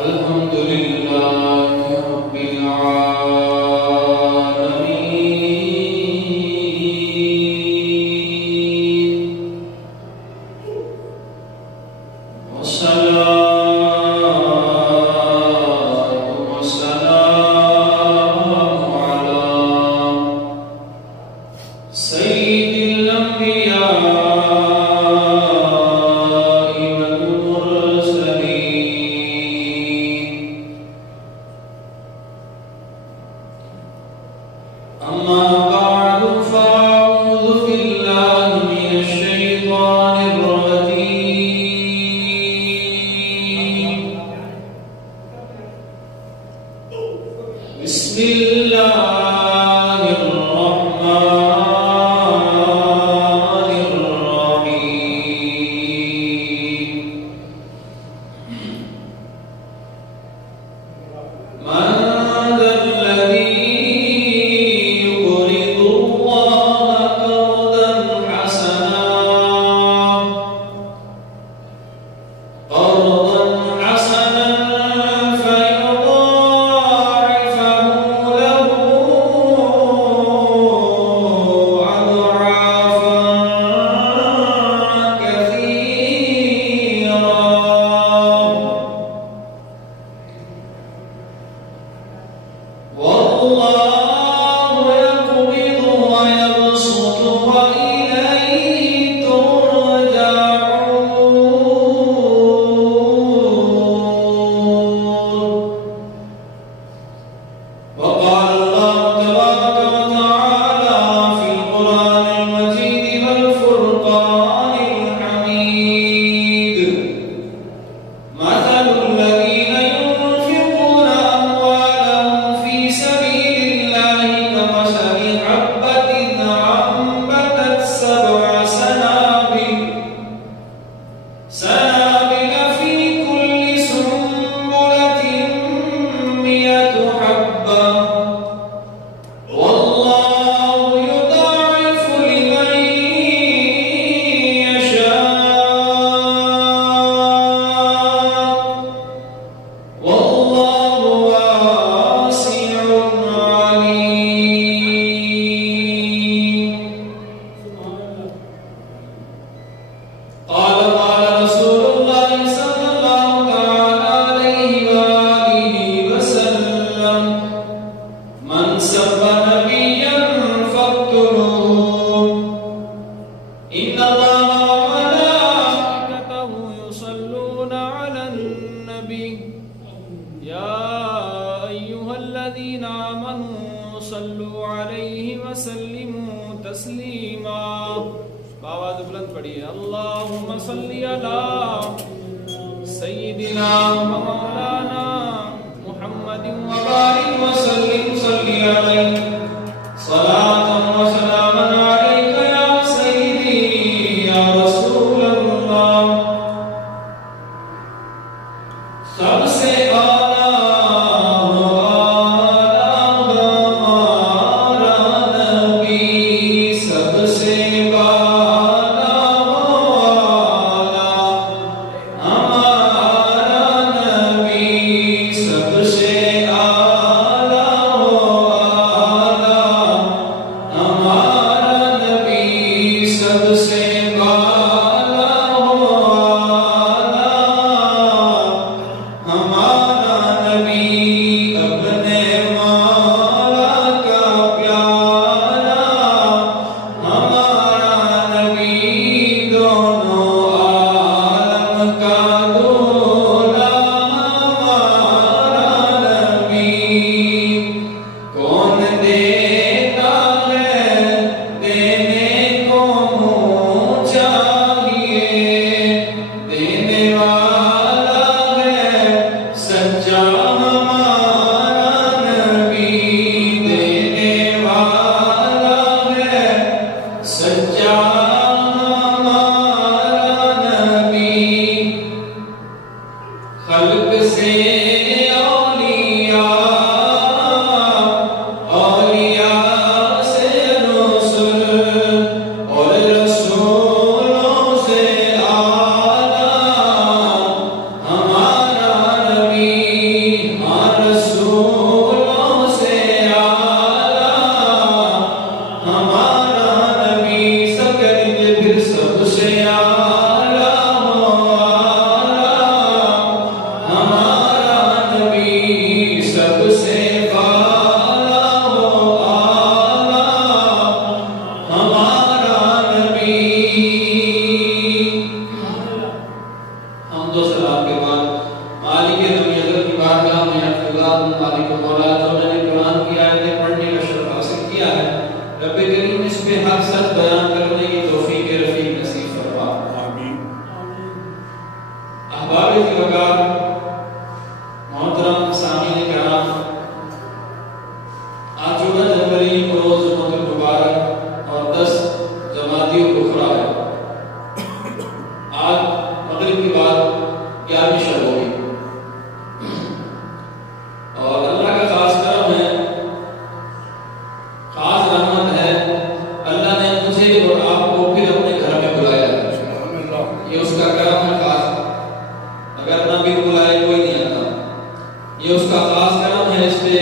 الحمد لله رب العالمين والصلاة والسلام على سيد الأنبياء بسم الله الرحمن الرحيم من ذا الذي يقرض الله قرضا حسنا صلوا عليه وسلموا تسليما بآواز بلند پڑھیے اللهم صل على سيدنا مولانا محمد وبارك وسلم صل عليه صلاة وسلاما عليك يا سيدي يا رسول الله سب سے آلہ ہمارا نبی سب سے بالا ہو آلہ ہمارا نبی. حمد و سلام کے بعد مالک نبی حضرت کی بارگاہ میں اعتذار مالک و مولا جو میں نے قرآن کی آیتیں پڑھنے کا شرف حاصل کیا ہے، رب کریم اس پہ حق سچ بیان کرنے کی توفیق رفیق نصیب فرما. آمین. احباب کی وقار، محترم سامعین کرام، آج 14 جنوری کو روز جمعۃ المبارک اور 10 جمادی الاخری ہے. آج مغرب کے بعد 11ویں شب ہوگی اور اللہ کا خاص کرم ہے، خاص رحمت ہے، اللہ نے مجھے اور آپ کو پھر اپنے گھر میں بلایا. یہ اس کا کرم ہے خاص، اگر نہ بھی بلائے کوئی نہیں آتا. یہ اس کا خاص کرم ہے، اس پہ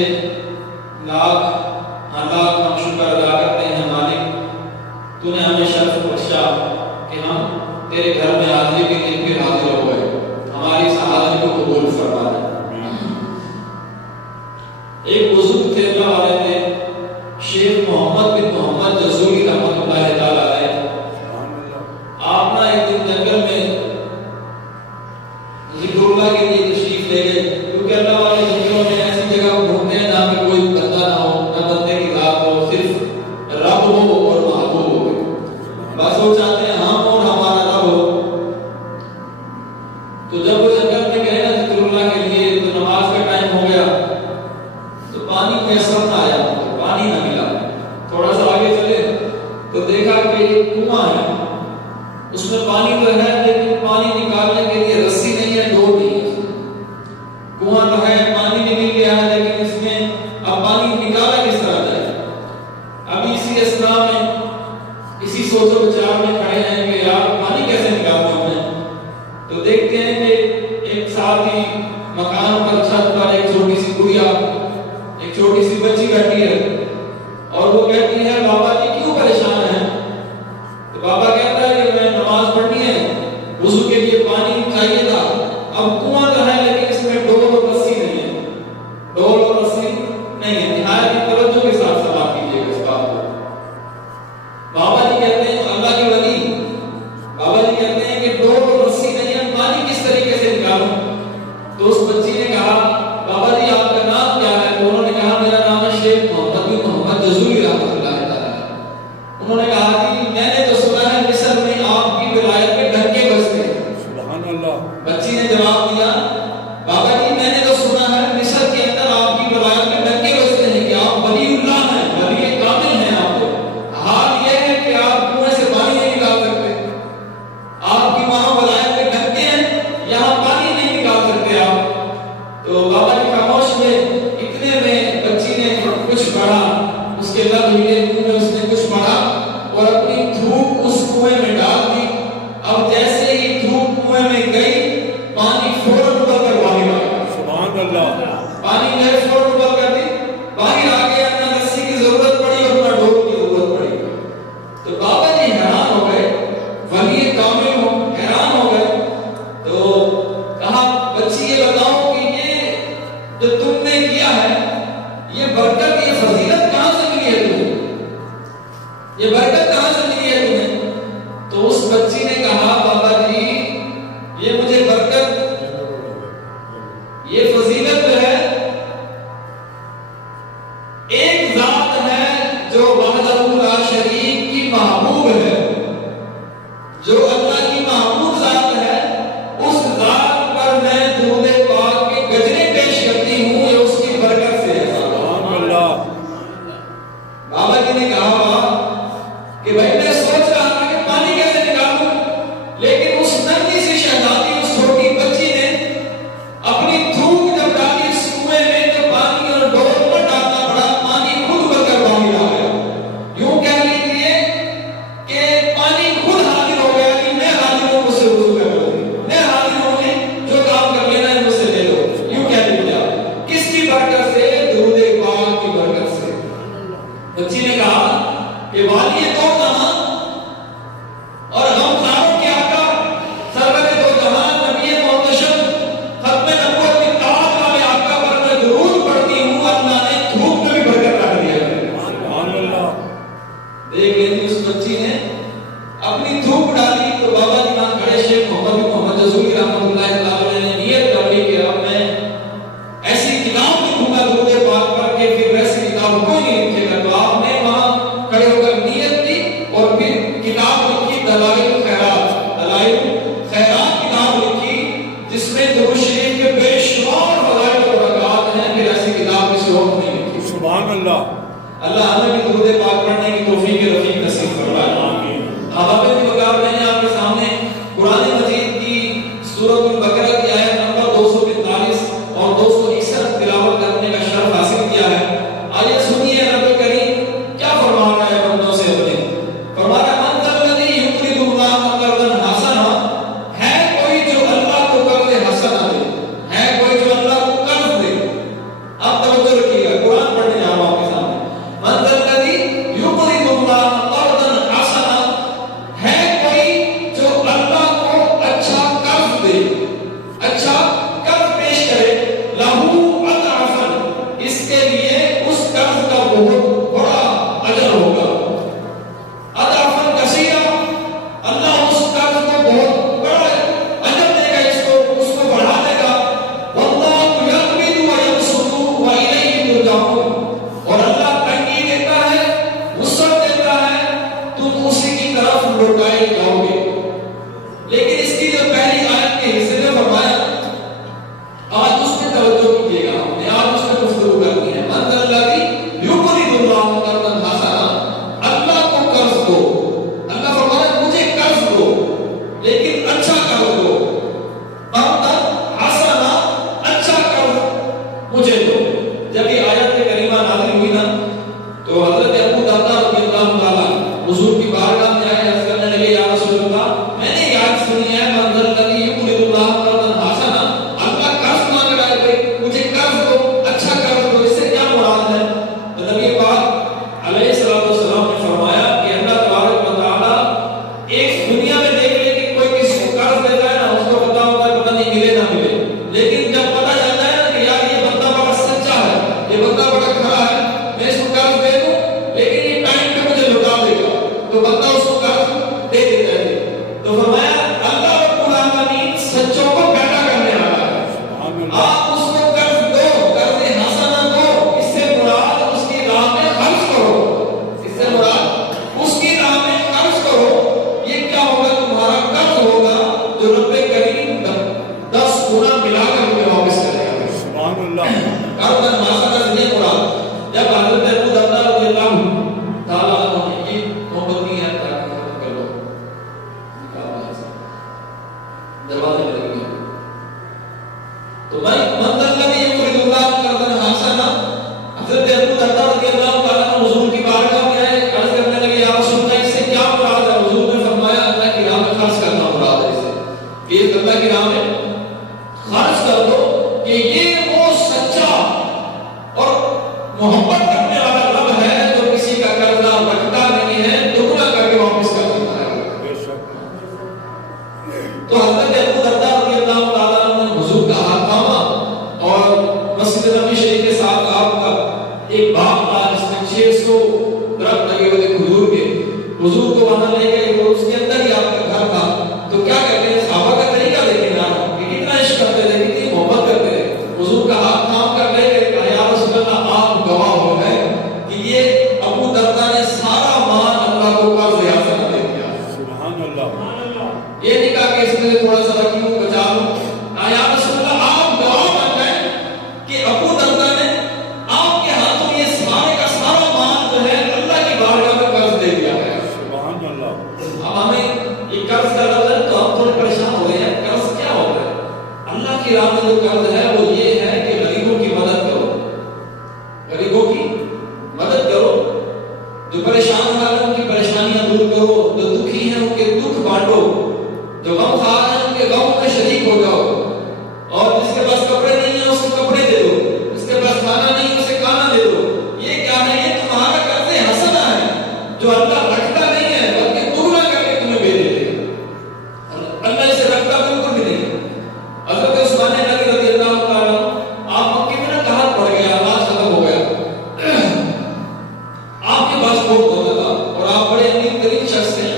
لاکھ ہم شکر ادا کرتے ہیں. مالک تو نے ہمیں شرف بخشا کہ ہم تیرے گھر میں حاضری کے دن پھر حاضر ہو گئے. ہماری اس حاضری کو قبول فرما دے. ایک بزرگ تھے، اللہ والے تھے، شیخ محمد بن محمد جزوری رحمۃ اللہ تعالی علیہ. آپ نہ ایک دن جنگل میں ذکر اللہ کے لیے تشریف لے گئے، کیونکہ اللہ والے جنگلوں میں ایسی جگہ گھومتے ہیں جہاں پہ کوئی بندہ نہ ہو، نہ بندے کی ذات ہو، صرف رب ہو اور محبوب ہو. بس وہ چاہتے ہیں ہم اور ہمارا رب ہو. تو جب وہ جنگل میں گئے نا ذکر اللہ کے لیے، تو نماز کا ٹائم ہو گیا تو پانی میسر نہ آیا، پانی نہ ملا. تھوڑا سا آگے چلے تو دیکھا کہ ایک کنواں ہے، اس میں پانی تو ہے لیکن پانی نکالنے کے لیے رسی نہیں ہے، ڈور نہیں ہے. کنواں تو ہے، پانی بھی مل گیا ہے، لیکن اس میں اب پانی نکالا کس طرح جائے. ابھی اسی اثنا میں اسی سوچ و بچار میں کھڑے ہیں کہ یار پانی کیسے نکالوں میں. تو دیکھتے ہیں کہ ایک ساتھی مکان پر چھت پر ایک چھوٹی سی گڑیا، ایک چھوٹی سی بچی بیٹھی ہے اور وہ کہتی ہے بابا جی کیوں پریشان ہیں؟ تو بابا کہتا ہے کہ میں نماز پڑھنی ہے، وضو کے لیے پانی چاہیے تھا، اب کنواں تو ہے لیکن اس میں ڈول اور رسی نہیں ہے، ڈول اور رسی نہیں ہے. نہایت توجہ کے ساتھ سماعت کیجیے اس بات کو. بابا جی کہتے ہیں اللہ کے ولی، بابا جی کہتے ہیں کہ ڈول اور رسی نہیں ہے، پانی کس طریقے سے نکالوں؟ تو اس بچی نے کہا بابا جی آپ کا نام کیا ہے؟ تو انہوں نے کہا میرا نام ہے شیخ محمد بن محمد جزوری رحمۃ اللہ تعالی. انہوں نے کہا کہ میں نے تو سنا ہے مصر میں آپ کی ولایت کے ڈھنکے بجتے ہیں. سبحان اللہ. بچی نے جواب دیا بابا جی میں نے تو سنا ہے مصر کے اندر آپ کی ولایت کے ڈھنکے بجتے ہیں کہ آپ ولی اللہ ہیں، ولی کامل ہیں. آپ کو حال یہ ہے کہ آپ کنویں سے پانی نہیں نکال سکتے، آپ کی وہاں ولایت کے ڈھنکے ہیں، یہاں پانی نہیں نکال سکتے آپ. تو بابا جی خاموش ہوئے. اتنے میں بچی نے کچھ پڑھا، اس کے لب ہلے، منہ میں اس نے کچھ پڑھا اور اپنی دھوپ اس کنویں میں ڈال دی. اب جیسے ہی دھوپ کنویں میں گئی، پانی فوراً ابل کر باہر آ گیا. سبحان اللہ. پانی نے فوراً ابل کر دی، باہر آ گیا. نہ رسی کی ضرورت پڑی اور نہ ڈول کی ضرورت پڑی. تو بابا جی حیران ہو گئے، ولی کامل ہو، حیران ہو گئے. تو کہا بچی یہ بتاؤ کہ یہ جو تم نے کیا ہے، یہ برکت، یہ فضیلت کہاں سے ملی ہے تمہیں؟ یہ برکت کہاں سے ملی ہے تمہیں؟ تو اس بچی نے کہا بابا جی یہ مجھے برکت، یہ فضیلت جو ہے ایک ذات ہے جو وحدہ لا شریک کی محبوب ہے، جو اللہ کی محبوب ذات ہے، اس ذات پر میں درود پاک کے گجرے پیش کرتی ہوں، یہ اس کی برکت سے ہے. سبحان اللہ. بابا جی نے کہا کہ بھائی میں سوچ رہا تھا کہ پانی کیسے نکالوں، قرض ماسا کا نہیں مراد. جب حضرت ابو درداء رضی اللہ تعالیٰ عنہ نے کی محبت نہیں ہے تاکہ ختم کر لو دروازے میں لگے تو میں منزل نبی یقرض اللہ قرضا حسنا. حضرت ابو درداء رضی اللہ تعالیٰ عنہ حضور کی بارگاہ میں آئے, عرض کرنے لگے یا رسول اللہ اس سے کیا مراد ہے؟ حضور نے فرمایا اللہ کی راہ میں خرچ کرنا مراد ہے. اس سے کہ اللہ کی راہ میں خرچ کر دو, کہ یہ وہ سچا اور محبت کرنے والا رب ہے جو کسی کا قرضہ رکھتا نہیں ہے, دگنا کر کے واپس کر دیتا ہے. تو حضرت ابو درداء رضی اللہ تعالیٰ عنہ نے حضور کا ہاتھ تھاما اور مسجد نبی شریف کے ساتھ آپ کا ایک باغ تھا جس میں 600 درخت لگے ہوئے تھے کھجور کے. حضور کو وہاں لے گئے اور اس کے اندر ہی آپ کا گھر تھا. تو کیا کہتے ہیں صحابہ کا طریقہ دیکھیں نا کہ کتنا عشق کرتے تھے, کتنی محبت کرتے تھے. حضور کا ہاتھ تھام کر لے گئے, کہا یا رسول اللہ آپ گواہ ہو گئے کہ یہ ابو درداء نے سارا مال اللہ کو قرض یا صدقہ دے دیا. سبحان اللہ. یہ نہیں کہا کہ اس میں تھوڑا سا رکھوں بچا لوں. یا رسول اللہ آپ گواہ بن گئے کہ ابو درداء نے آپ کے ہاتھوں یہ سارے کا سارا مال جو ہے اللہ کی بارگاہ میں قرض دے دیا ہے. سبحان اللہ. اب ہمیں یہ قرض کا لفظ ہے تو ہم تھوڑے پریشان ہو رہے ہیں. قرض کیا ہوتا ہے؟ اللہ کی راہ میں جو قرض ہے وہ یہ ہے کہ غریبوں کی مدد کرو, غریبوں کی مدد کرو, جو پریشان ہیں ان کی پریشانیاں دور کرو, جو دکھی ہیں ان کے دکھ بانٹو, جو غم خوار ہیں ان کے غم میں شریک ہو جاؤ, اور جس کے پاس کپڑے نہیں ہیں اس کو کپڑے دے دو, جس کے پاس کھانا نہیں اسے کھانا دے دو. یہ کیا ہے؟ یہ تمہارا قرض حسنہ ہے جو اللہ رکھتا نہیں ہے بلکہ دگنا کر کے تمہیں بھیج دے گا. اللہ اسے رکھتا بالکل بھی نہیں. حضرت عثمان غنی رضی اللہ تعالیٰ آپ مکے میں نہ کہاں پڑ گیا, آواز ختم ہو گیا, آپ کے پاس بہت ہوتا تھا اور آپ بڑے امیر ترین شخص ہیں.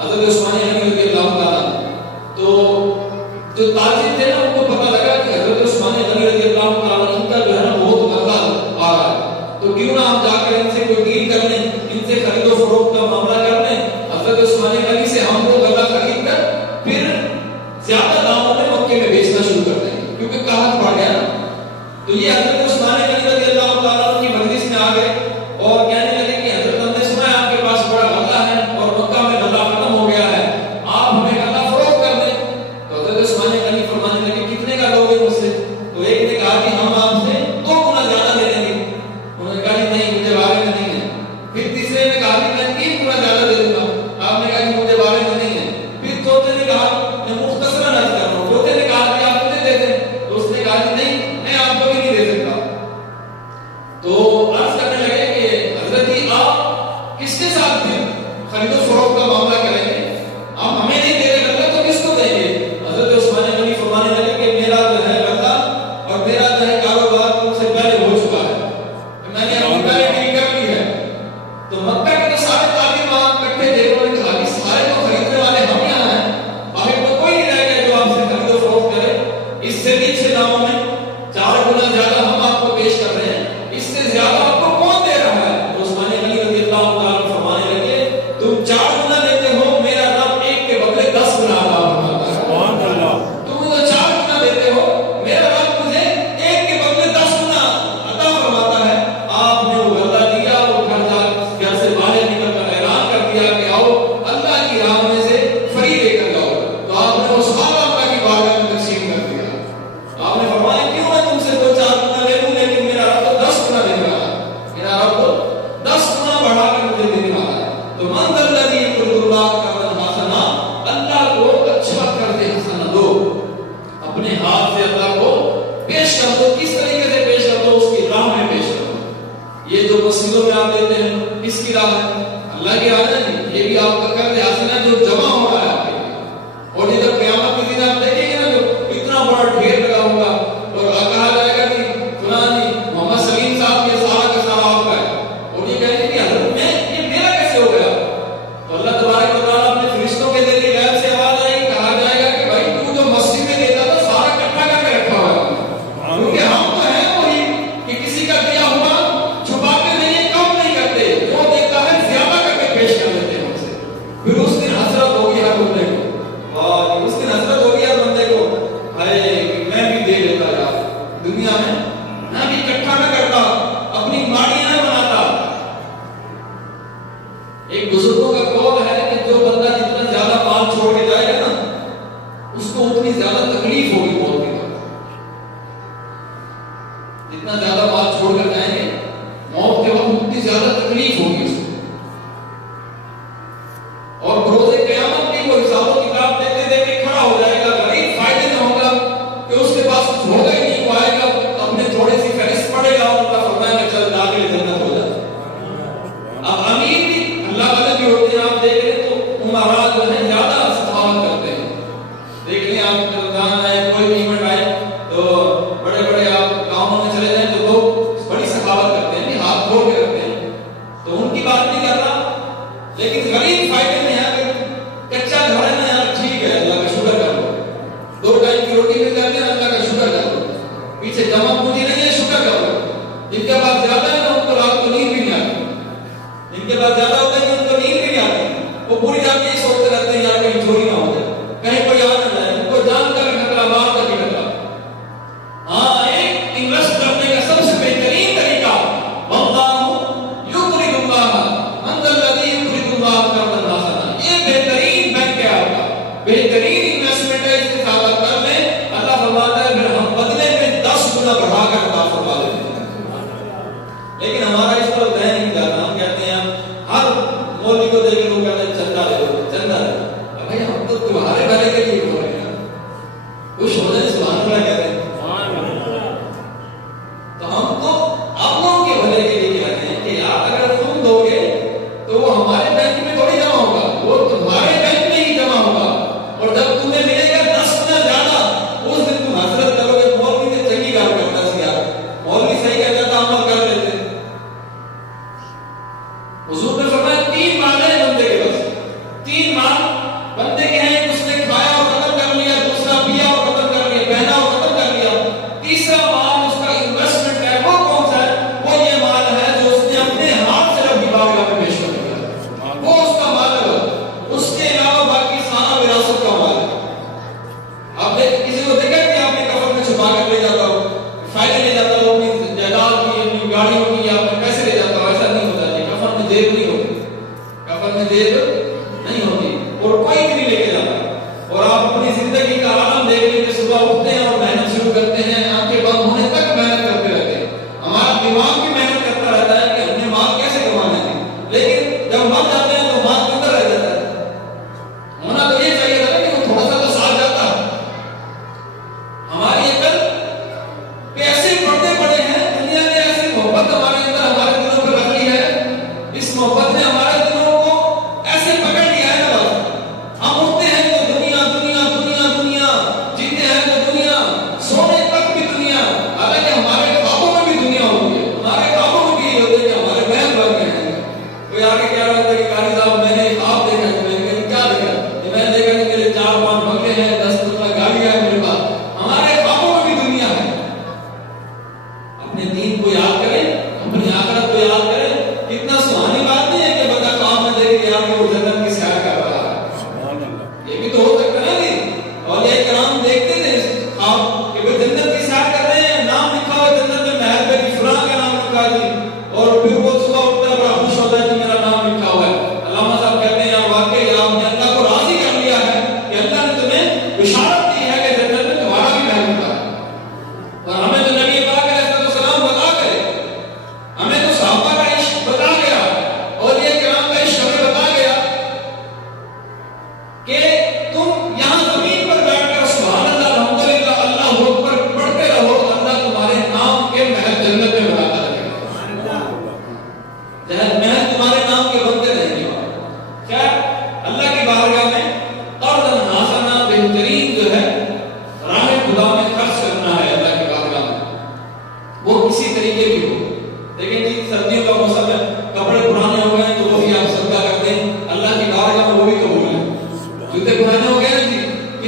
حضرت عثمان غنی رضی اللہ تعالیٰ تو جو تاجر تھے نا ان کو پتہ لگا کہ حضرت عثمان غنی رضی اللہ تعالیٰ ان کا جو ہے نا بہت قرضہ آ رہا ہے, تو کیوں نہ ہم جا کر ان سے کوئی ڈیل کر لیں, ان سے خرید و فروخت کا معاملہ کر لیں. حضرت عثمان غنی سے ہم کو غلہ خرید کر پھر زیادہ داموں میں مکے میں بیچنا شروع کر دیں گے کیونکہ قحط پڑ گیا نا. تو یہ حضرت عثمان غنی رضی اللہ تعالیٰ کی مجلس میں آ گئے اور کہنے لگے کہ حضرت ہم نے سنا ہے آپ کے پاس بڑا غلہ ہے اور مکہ میں غلہ ختم ہو گیا ہے, آپ ہمیں غلہ فروخت کر دیں. تو حضرت عثمان غنی فرمانے لگے کتنے کا لوگے مجھ سے؟ تو ایک نے کہا کہ ہم آپ سے 2 گنا زیادہ دے دیں گے. انہوں نے کہا نہیں مجھے بارے میں نہیں ہے. پھر تیسرے نے کہا کہ میں 3 گنا زیادہ دے دوں گا. آپ نے کہا کہ مجھے بارے میں نہیں ہے. پھر چوتھے نے کہا میں مختصراً عرض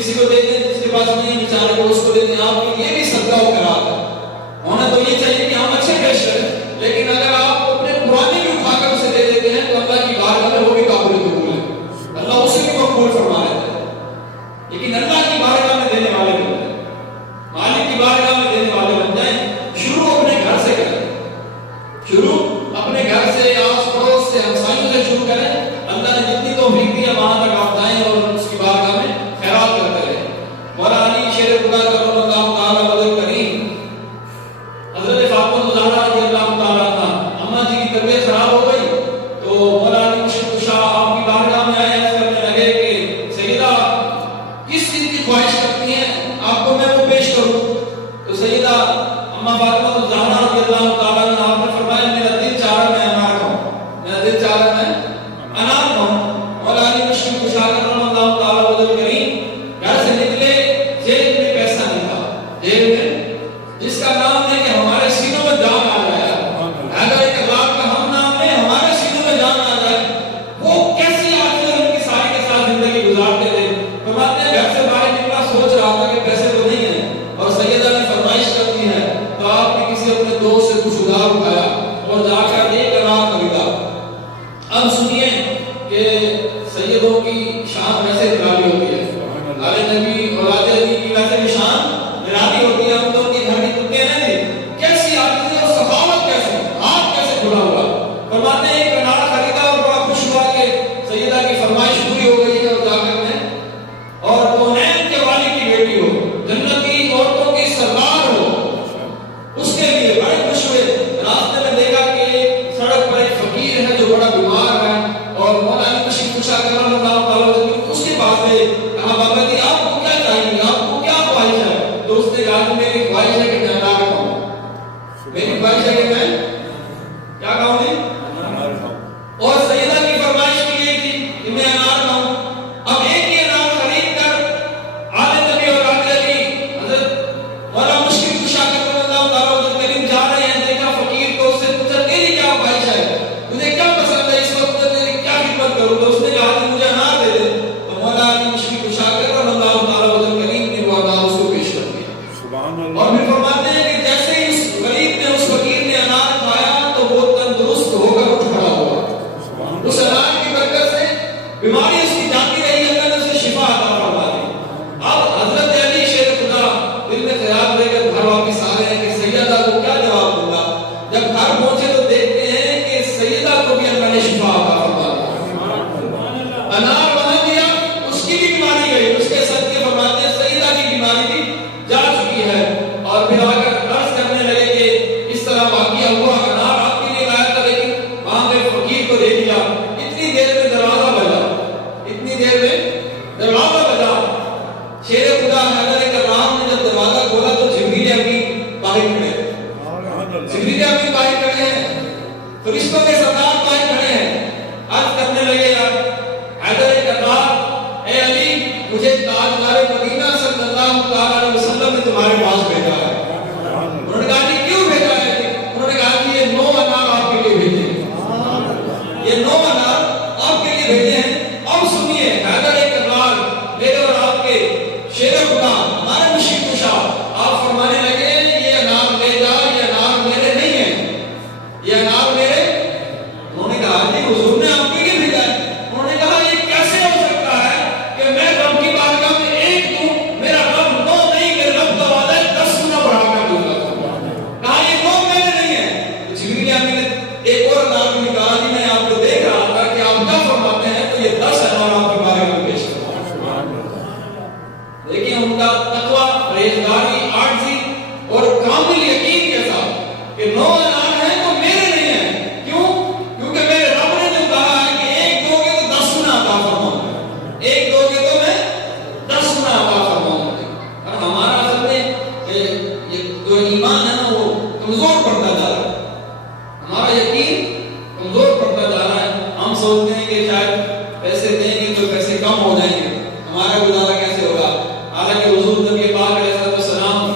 کسی کو دے دیں جس کے پاس نہیں بیچارے کو اس کو دے دیں، آپ کے لیے بھی صدقہ و خیرات ہے۔ ہونا تو یہ چاہیے کہ ہم اچھے پیش کریں، لیکن اگر آپ اپنے پرانے بھی اٹھا کر اسے دے دیتے ہیں تو اللہ کی بارگاہ میں وہ بھی قابل قبول ہے، اللہ اسے بھی مقبول فرما لیتا ہے۔ لیکن اللہ کی بارگاہ میں دینے والے بن جائیں، مالک کی بارگاہ میں دینے والے بن جائیں۔ شروع اپنے گھر سے کریں، شروع اپنے گھر سے، آس پڑوس سے، ہمسائیوں سے شروع کریں۔ اللہ نے جتنی توفیق دی ہے وہاں تک آپ جائیں اور اس کی بارگاہ میں خیرات کرتے رہیں۔ مولا علی شیر خدا کرم اللہ تعالیٰ وجہ کریم، حضرت فاطمہ زہرا رضی اللہ تعالیٰ عنہا، اماں جی کی طبیعت خراب ہو گئی تو مولا علی مشکل کشا آپ کی بارگاہ میں آئے، ایسا کرنے لگے کہ سیدہ کس چیز کی خواہش کرتی ہیں، آپ کو میں وہ پیش کروں؟ تو سیدہ اماں فاطمہ زہرا رضی اللہ تعالیٰ عنہا آپ نے فرمایا میرا دل چاہ رہا میں انار کھاؤں، میرا دل چاہ رہا میں انار کھاؤں۔ مولا علی مشکل کشا کرم اللہ تعالیٰ وجہ کریم گھر سے نکلے، جیب میں پیسہ نہیں تھا، جیب میں جس کا نام ہے کہ ہمارے سینوں میں جان آ جائے، اگر ایک اللہ کا ہم نام ہے ہمارے سینوں میں جان آ جائے، وہ کیسی آدمی ان کی ساری کے ساتھ زندگی گزارتے تھے۔ فرماتے ہیں گھر سے باہر نکلا سوچ رہا تھا کہ پیسے تو نہیں ہیں، اور سیدہ نے فرمائش کرتی ہے تو آپ نے کسی اپنے دوست سے کچھ ادھار اٹھایا اور جا کر ایک انار خریدا۔ اب سنیے کہ سیدوں کی شان ویسے نرالی ہوتی ہے، آل نبی اولاد علی کی ویسے بھی شان نرالی ہوتی ہے۔ ہم تو ان کی گھر کی کتنے ہیں کیسی آدمی اور سخاوت کیسی، ہاتھ کیسے کھلا ہوا۔ فرماتے ہیں ایک انار خریدا اور بڑا خوش ہوا کہ سیدہ کی فرمائش پوری ہو گئی ہے، اور جا کر میں اور کونین کے والی کی بیٹی ہو، جنتی عورتوں کی سردار ہو، اس کے لیے بڑے خوش ہوئے۔ راستے میں دیکھا کہ سڑک پر ایک فقیر ہے جو بڑا بیمار ہے، اور مولا علی مشکل کشا کرم اللہ تعالیٰ اس کے پاس گئے، کہا بابا جی آپ کو کیا چاہیے، آپ کو کیا خواہش ہے؟ تو اس نے کہا کہ میری خواہش ہے کہ میں انار کھاؤں، میری خواہش ہے کہ میں کیا کھاؤں گی، اور سیدہ کی فرمائش بھی یہ تھی کہ میں انار کھاؤں۔ اب ایک ہی انار خرید کر آل نبی اور آل علی حضرت مولا مشکل کشا کرم اللہ تعالیٰ وجہ کریم جا رہے ہیں، دیکھا فقیر کو، اس سے پوچھا تیری کیا خواہش ہے، تجھے کیا پسند ہے، اس وقت تیری کیا خدمت کروں؟ تو اس نے کہا کہ مجھے انار دے دے۔ تو مولا علی مشکل کشا کرم اللہ تعالیٰ وجہ کریم نے وہ انار اس کو پیش کر دیا، اور پھر فرماتے ہیں کہ جیسے ہی اس غریب نے، اس فقیر نے انار کھایا تو وہ تندرست ہو کر اٹھ کھڑا ہوا۔ اس انار کی برکت سے بیماری اس کی جاتی رہی، اللہ نے اسے شفا عطا فرما دی۔ اب حضرت علی شیر خدا دل میں خیال لے کر گھر واپس آ رہے ہیں کہ سیدہ کو کیا جواب دوں گا۔ جب گھر پہنچے تو دیکھتے ہیں کہ سیدہ کو بھی اللہ نے شفا عطا فرما دی، انار بنا دیا، اس کی بھی بیماری گئی، اس کے صدقے فرماتے ہیں سیدہ کی بیماری بھی جا چکی ہے۔ اور پھر آ کر عرض کرنے لگے کہ اس طرح واقعہ ہوا، انار آپ کے لیے لایا تھا لیکن وہاں پہ فقیر کو دے دیا۔ اتنی دیر میں دروازہ بجا، اتنی دیر میں دروازہ بجا، شیر خدا حیدر کرام نے جب دروازہ کھولا تو جبریل امین باہر کھڑے، جبریل امین باہر کھڑے ہیں، فرشتوں کے سردار باہر کھڑے ہیں، عرض کرنے لگے حیدر کرام اے علی مجھے تاجدار مدینہ صلی اللہ علیہ وسلم نے تمہارے پاس بھیجا ہے۔ انہوں نے کہا کہ کیوں بھیجا ہے؟ انہوں نے کہا کہ یہ 9 انار آپ کے لیے بھیجے ہیں، یہ 9 انار آپ کے لیے بھیجے ہیں۔ اب سنیے حیدر کرام میرے اور آپ کے شیر خدا ہمارے مشکل کشا، آپ فرمانے لگے یہ انار لے جا، یہ انار میرے نہیں ہیں، یہ انار میرے۔ انہوں نے کہا جی حضور نے آپ کے لیے بھیجا ہے۔ انہوں نے کہا یہ کیسے ہو سکتا ہے کہ میں رب کی بارگاہ میں ایک دوں، میرا رب 9 نہیں، میرے رب کا وعدہ ہے 10 گنا بڑھا کر دوں گا۔ کہا یہ 9 میرے نہیں ہیں۔ جبریل امین نے ایک اور انار کو نکالا، جی میں آپ کو دیکھ رہا تھا کہ آپ کیا فرماتے ہیں، تو یہ 10 انار آپ کے بارے میں پیش کرتا ہوں۔ دیکھیں ان کا تقویٰ، پرہیزگاری، عاجزی اور کامل یقین کے ساتھ کہ 9 انار ہیں تو میرے نہیں ہیں۔ کیوں؟ کیونکہ میرے رب نے جو کہا ہے کہ ایک دو گے تو 10 گنا عطا فرماؤں گا، ایک دو گے تو میں 10 گنا عطا فرماؤں گا۔ اور ہمارا اصل میں یہ جو ایمان ہے نا وہ کمزور پڑتا جا رہا ہے، ہمارا یقین کمزور پڑتا جا رہا ہے۔ ہم سوچتے ہیں کہ شاید پیسے دیں گے تو پیسے کم ہو جائیں گے، ہمارا گزارا کیسے ہوگا؟ حالانکہ حضور نبی پاک علیہ السلام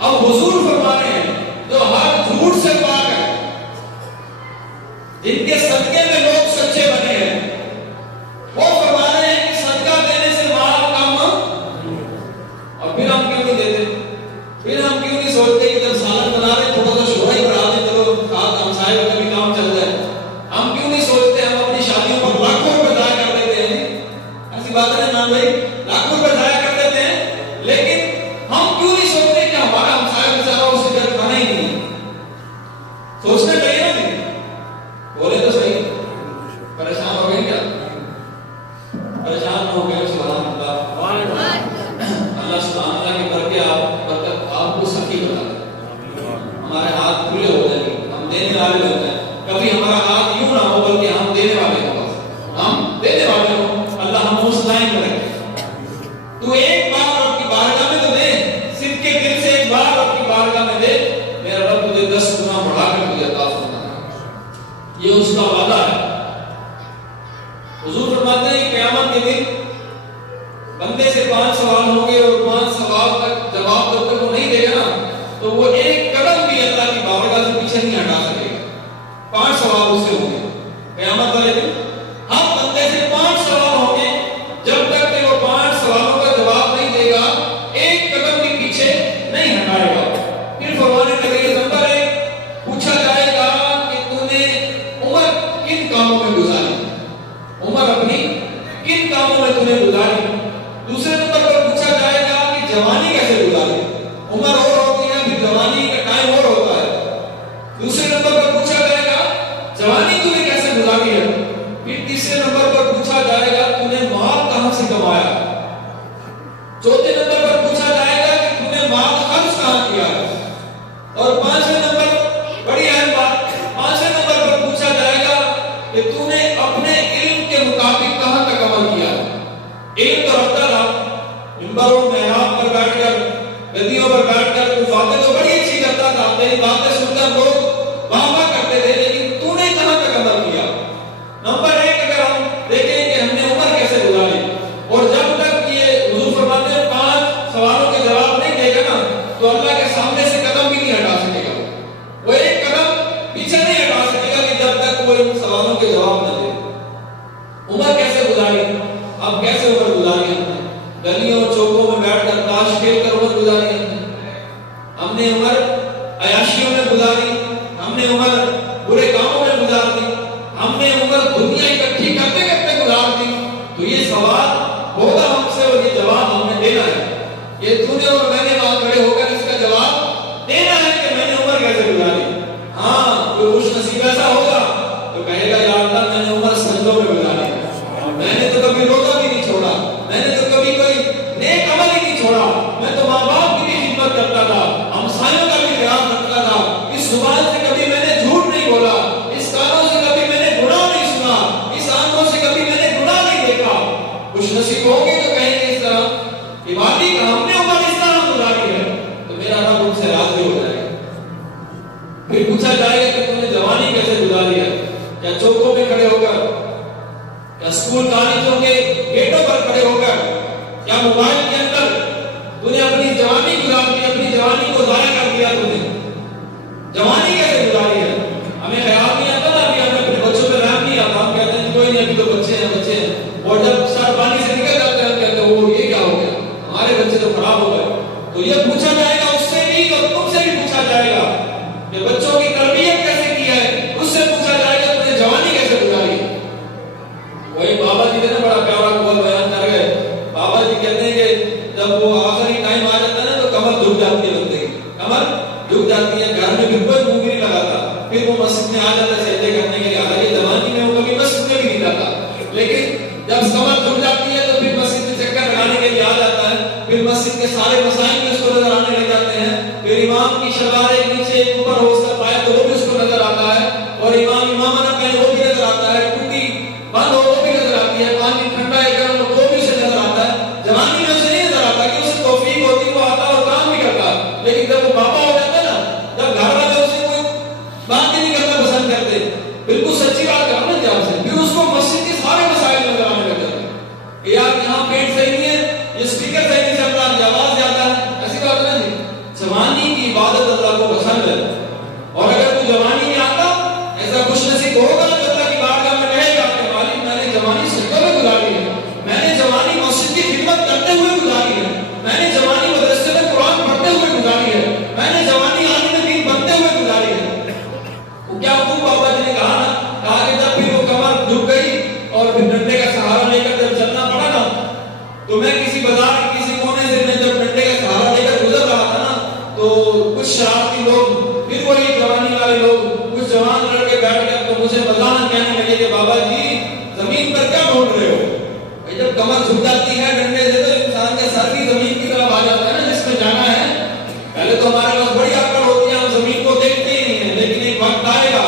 اب حضور فرما رہے ہیں جو ہر جھوٹ سے پاک ہے، جن کے صدقے میں لوگ سچے بنے ہیں، وہ فرما رہے ہیں کہ صدقہ دینے سے مال کم، اور پھر ہم کیوں نہیں دیتے؟ پھر ہم کیوں نہیں سوچتے کہ جب سالن بنا رہے تھوڑا سا شوہر ہی بڑھا دیں، چلو ہم صاحب کا بھی کام چل جائے؟ ہم کیوں نہیں سوچتے ہم اپنی شادیوں پر لاکھوں روپے ضائع کر دیتے ہیں؟ ایسی بات ہے نا بھائی، لاکھوں روپے ضائع کر دیتے ہیں، لیکن ہم کیوں نہیں سوچتے کہ ہمارا ہمسایہ بیچارہ اسے گھر کھانا ہی نہیں؟ سوچنا چاہیے نا جی، بولے تو صحیح۔ پریشان ہو گئے کیا؟ پریشان ہو گئے؟ سبحان اللہ، اللہ سبحان اللہ کی برکت آپ کو سخی بنا دے، ہمارے ہاتھ کھلے ہو جائیں گے، ہم دینے والے ہو جائیں، کبھی ہمارا ہاتھ یوں نہ ہو بلکہ ہم دینے والے ہوں، ہم دینے والے ہوں، اللہ ہم اس لائن میں رکھے۔ تو ایک بار رب کی بارگاہ میں تو دے، صرف کے دل سے ایک بار رب کی بارگاہ میں دے، میرا رب تجھے 10 گنا بڑھا کر تجھے عطا فرمائے، یہ اس کا وعدہ ہے۔ حضور فرماتے ہیں کہ قیامت کے دن بندے سے 5 سوال ہوں گے، اور 5 سوال تک جواب جب تک وہ نہیں دے گا نا تو وہ ایک قدم بھی اللہ کی بارگاہ سے پیچھے نہیں ہٹا سکے گا۔ 5 سوال اس سے ہوں گے قیامت والے دن، ہم بندے سے 5 سوال ہوں گے، جب تک کہ وہ 5 سوالوں کا جواب نہیں دے گا ایک قدم بھی پیچھے نہیں ہٹائے گا۔ پھر فرمانے لگے نمبر 1 پوچھا جائے گا کہ تو نے عمر کن کاموں میں گزاری، عمر اپنی کن کاموں میں تو نے گزاری۔ دوسرے نمبر پر پوچھا جائے گا کہ جوانی کیسے گزاری، عمر اور ہوتی ہے پھر جوانی کا ٹائم اور ہوتا ہے۔ دوسرے نمبر پر پوچھا جائے گا جوانی تو نے کیسے گزاری ہے۔ پھر تیسرے نمبر پر پوچھا جائے گا تو نے مال کہاں سے کمایا۔ چوتھے نمبر پر پوچھا جائے گا کہ تو نے مال خرچ کہاں کیا ہے۔ اور 5ویں نمبر، بڑی اہم بات، 5ویں نمبر پر پوچھا جائے گا کہ تو نے اپنے علم کے مطابق کہاں تک عمل کیا۔ علم تو رکھتا تھا، منبروں محراب پر بیٹھ کر، گدیوں پر بیٹھ کر تو باتیں تو بڑی اچھی کرتا تھا، تیری باتیں سن کر لوگ واہ واہ کرتے تھے، لیکن تو نے کہاں تک عمل کیا۔ نمبر 1 اگر ہم دیکھیں کہ ہم نے عمر کیسے گزاری، اور جب تک یہ حضور فرماتے ہیں 5 سوالوں کے جواب نہیں دے گا نا تو اللہ کے سامنے سے قدم بھی نہیں ہٹا سکے گا، وہ ایک قدم پیچھے نہیں ہٹا سکے گا کہ جب تک وہ ان سوالوں کے جواب نہ دے۔ عمر کیسے گزاری، اب کیسے عمر گزاری ہم نے، گلیوں چوکوں میں بیٹھ کر تاش کھیل کر عمر گزاری ہم نے عمر عیاشیوں میں گزاری، ہم نے عمر برے کاموں میں گزار دی، ہم نے عمر دنیا اکٹھی کرتے کرتے گزار دی۔ تو یہ سوال ہوگا ہم سے اور یہ جواب ہم نے دینا ہے، یہ تو نے اور میں نے وہاں کھڑے ہو کر اس کا جواب دینا ہے کہ میں نے عمر کیسے گزاری۔ ہاں کوئی خوش نصیب ایسا ہوگا تو کہے گا یا اللہ میں نے عمر سجدوں میں گزاری، میں نے تو کبھی روزہ بھی نہیں چھوڑا، میں نے تو کبھی کوئی نیک عمل ہی نہیں چھوڑا، میں تو ماں باپ کی بھی خدمت کرتا تھا، ہمسایوں کا بھی خیال رکھتا تھا، اس زبان سے کبھی میں نے جھوٹ نہیں بولا، اس کانوں سے کبھی میں نے گناہ نہیں سنا، اس آنکھوں سے کبھی میں نے گناہ نہیں دیکھا۔ خوش نصیب ہوں گے تو کہیں گے اس طرح کہ واقعی ہم نے عمر اس طرح گزاری ہے، تو میرا رب ان سے راضی ہو جائے گا۔ پھر پوچھا جائے گا کہ تم نے جوانی کیسے گزاری ہے، کیا چوکوں میں کھڑے ہو کر، کیا اسکول کالجوں کے گیٹوں پر کھڑے ہو کر، کیا موبائل کے اندر تو نے اپنی جوانی گزار دی، اپنی جوانی کو ضائع کر دیا۔ تو نے جوانی کیسے گزاری ہے، ہمیں خیال نہیں آتا نا، ابھی ہمیں اپنے بچوں پہ رحم نہیں آتا، ہم کہتے ہیں کوئی نہیں ابھی تو بچے ہیں، اور جب سر پانی سے نکل جاتے ہیں ہم کہتے ہیں وہ یہ کیا ہو گیا، ہمارے بچے تو خراب ہو گئے۔ تو یہ پوچھا جائے گا اس سے بھی اور تم سے بھی پوچھا جائے گا کہ بچوں کی تربیت کیسے کی ہے، اس سے پوچھا جائے گا تم نے جوانی کیسے گزاری۔ وہی بابا جی نے بڑا پیارا قول بیان کر گئے، بابا جی کہتے ہیں کہ جب وہ آخری ٹائم آ جاتا ہے نا تو کمر جھک جاتی ہے، بندے کی کمر جھک جاتی ہے، گھر میں بھی کوئی منہ بھی نہیں لگاتا، پھر وہ مسجد میں آ جاتا ہے سجدے کرنے کے لیے، حالانکہ جوانی میں وہ کبھی مسجد میں بھی نہیں جاتا، لیکن جب کمر جھک جاتی ہے تو پھر مسجد میں چکر لگانے کے لیے آ جاتا ہے، پھر مسجد کے سارے مسائل بھی اس کو نظر آنے لگ جاتے ہیں، پھر امام کی شلوار ایک نیچے ایک اوپر ہو اس کا پایا تو وہ بھی اس کو نظر آتا ہے، اور امام امامہ نہ پہنے وہ بھی نظر آتا ہے، ٹوٹی بند ہو وہ بھی نظر آتی ہے، پانی ٹھنڈا ہے گرم ہو وہ بھی اسے نظر آتا ہے۔ جوانی میں اسے نہیں نظر آتا کہ اسے توفیق ہوتی وہ آتا اور کام بھی کرتا، لیکن جب وہ بابا ہو جاتا ہے نا، جب گھر والے اسے کوئی بات ہی نہیں کرنا پسند کرتے، بالکل سچی بات کرو نا جب سے، پھر اس کو مسجد کے سارے مسائل نظر آنے لگ جاتے ہیں کہ یار یہاں پیٹ صحیح نہیں ہے، یہ اسپیکر صحیح نہیں چل رہا، یہ آواز زیادہ ہے، ایسی بات ہے نا جی۔ جوانی کی عبادت اللہ کو پسند ہے. اور اگر تو جوانی میں آتا ایسا خوش نصیب ہوگا جو اللہ کی بارگاہ میں کہے گا کہ مالک میں نے جوانی سجدوں میں گزاری ہے, میں نے جوانی مسجد کی خدمت کرتے ہوئے گزاری ہے, میں نے جوانی مدرسے میں قرآن پڑھتے ہوئے گزاری ہے, میں نے جوانی عالم دین بنتے ہوئے گزاری ہے. وہ کیا خوب بابا جی نے کہا نا, کہا کہ جب پھر وہ کمر جھک گئی اور پھر ڈنڈے کا سہارا لے کر جب چلنا پڑا نا, تو میں کسی بازار کے کسی کونے سے میں جب ڈنڈے کا سہارا لے کر گزر رہا تھا نا, تو کچھ شرارتی لوگ, پھر وہی جوانی والے لوگ, کچھ جوان لڑکے بیٹھ گئے تو مجھے مذاق کہنے لگے کہ بابا جی زمین پر کیا ڈھونڈ رہے ہو؟ جب کمر جھک جاتی ہے ڈنڈے سے تو انسان کا سر بھی زمین کی طرف آ جاتا ہے نا جس میں جانا ہے. پہلے تو ہمارے پاس بڑی عقل ہوتی ہے, ہم زمین کو دیکھتے ہی نہیں ہیں, لیکن ایک وقت آئے گا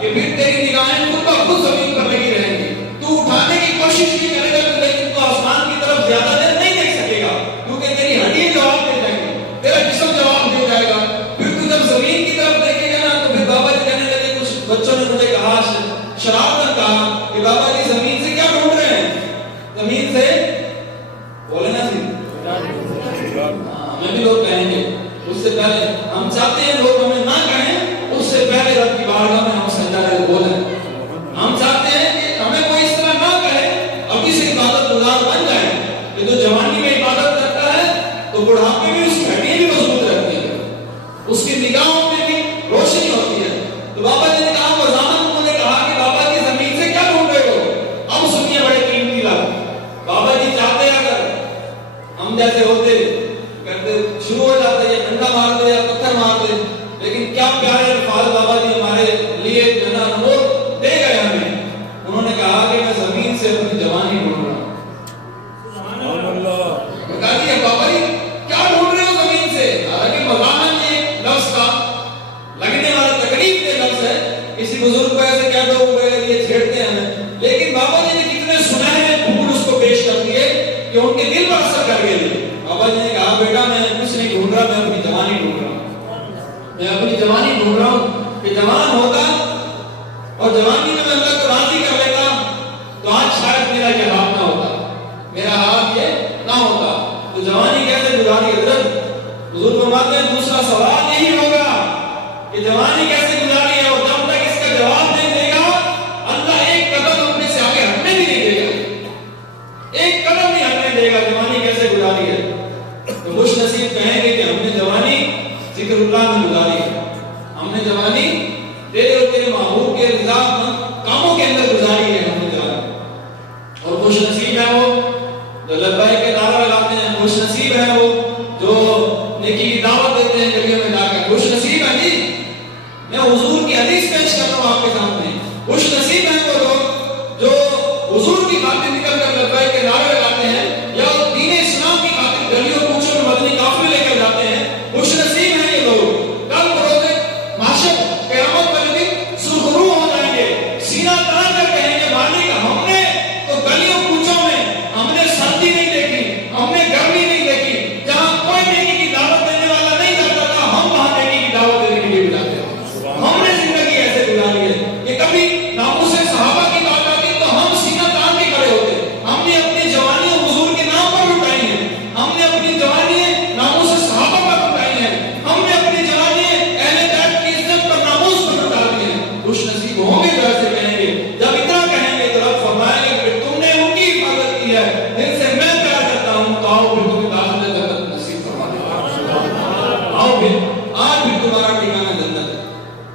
کہ پھر تیری نگاہیں خود بخود زمین پر لگی رہیں گی. تو اٹھانے کی کوشش بھی کرے گا لیکن تو آسمان کی طرف زیادہ دیر نہیں دیکھ سکے گا, کیونکہ تیری ہڈیاں جواب دے جائیں گی, تیرا جسم جواب دے جائے گا. پھر تو جب زمین کی طرف دیکھے گا نا, تو پھر بابا جی کہنے لگے, کچھ بچوں نے مجھے کہا, شرارت کہا کہ بابا جی زمین سے کیا ڈھونڈ رہے ہیں؟ زمین سے بولے نا جی, ہمیں بھی لوگ کہیں گے, اس سے پہلے ہم چاہتے ہیں لوگ ہمیں نہ کہیں, اس سے پہلے رب کی بارگاہ میں ہم سجدہ کر کے بولیں. ہم چاہتے ہیں کہ ہمیں کوئی اس طرح نہ کہے, ابھی سے عبادت گزار بن جائے. کہ جو جوانی میں عبادت کرتا ہے تو بڑھاپے میں اس کی ہڈیاں بھی مضبوط رہتی ہیں, اس کی نگاہوں میں بھی روشنی ہوتی ہے. تو بابا جی نے کہا, وزامت انہوں نے کہا کہ بابا جی زمین سے کیا ڈھونڈ رہے ہو؟ اب سنیے بڑے قیمتی لفظ. بابا جی چاہتے اگر ہم جیسے ہوتے کرتے شروع ہو جاتے یا ڈنڈا مار دے یا پتھر مار دے, لیکن کیا پیارے الفاظ بابا جی ہمارے لیے جنا وہ دے گئے ہمیں. انہوں نے کہا کہ میں زمین سے اپنی جوانی ڈھونڈ رہا ہوں. کہا کہ بابا جی کیا ڈھونڈ رہے ہو زمین سے؟ حالانکہ مزاحمت یہ لفظ کا لگنے والا تکلیف دہ لفظ ہے, کسی بزرگ کو ایسے کہہ دو یہ چھیڑتے ہیں ہمیں, لیکن بابا جی نے کتنے سنہرے پھول اس کو پیش کر دیے کہ ان کے دل پر اثر کر گئے. بابا جی نے کہا, بیٹا میں کچھ نہیں ڈھونڈ رہا, میں اپنی جوانی ڈھونڈ رہا ہوں, میں اپنی جوانی ڈھونڈ رہا ہوں کہ جوان ہوتا اور جوانی میں اللہ کو راضی کر لیتا تو آج شاید میرا یہ حال نہ ہوتا, میرا حال یہ نہ ہوتا. تو جوانی کیسے گزاری حضرت؟ حضور فرماتے ہیں دوسرا سوال یہی ہوگا کہ جوانی کیسے گزاری ہے, اور جب تک اس کا جواب نہیں دے گا اللہ ایک قدم اپنے سے آگے ہٹنے بھی نہیں دے گا, ایک قدم نہیں ہٹنے دے گا. جوانی کیسے گزاری ہے؟ تو خوش نصیب کہیں گے کہ ہم نے جوانی ذکر اللہ میں گزاری ہے, ہم نے جوانی تیرے اور تیرے محبوب کے رضا کاموں کے اندر گزاری ہے, ہم نے جوانی. اور خوش نصیب ہے وہ جو لبیک کے نعرہ لگاتے ہیں, خوش نصیب ہے وہ جو نیکی کی دعوت دیتے ہیں جگہ میں جا کر, خوش نصیب ہے جی. میں حضور کی حدیث پیش کر رہا ہوں آپ کے سامنے, خوش نصیب ہے وہ لوگ جو حضور کی خاطر نکل کر لبیک کے نعرے لگاتے ہیں یا دین اسلام کی خاطر گلیوں کوچوں میں مدنی قافلے لے کر جاتے ہیں. خوش نصیب ہیں یہ لوگ. کل بروز محشر قیامت والے دن سرخرو ہو جائیں گے, سینہ تان کر کہیں گے, مالک ہم نے تو گلیوں کوچوں میں ہم نے سردی نہیں دیکھی, ہم نے گرمی نہیں دیکھی, جہاں کوئی نیکی کی دعوت دینے والا نہیں جاتا تھا ہم وہاں نیکی کی دعوت دینے کے لیے بھی جاتے ہیں. ہم نے زندگی ایسے گزاری ہے کہ کبھی ناموس صحابہ کی بات آتی تو ہم سینہ تان کے کھڑے ہوتے. ہم نے اپنی جوانی حضور کے نام پر لٹائی ہے, ہم نے اپنی جوانی ناموس صحابہ پر لٹائی ہے, ہم نے اپنی جوانی اہل بیت کی عزت پر ناموس پر لٹا دی ہے. خوش نصیب ہوں گے جیسے کہیں گے. جب اتنا کہیں گے تو رب فرمائیں گے کہ تم نے ان کی حفاظت کی ہے, ان سے میں پیار کرتا ہوں, تو آؤ پھر تمہیں داخلہ جنت نصیب فرما دیتا ہوں. آؤ پھر آج بھی تمہارا ٹھکانہ جنت ہے.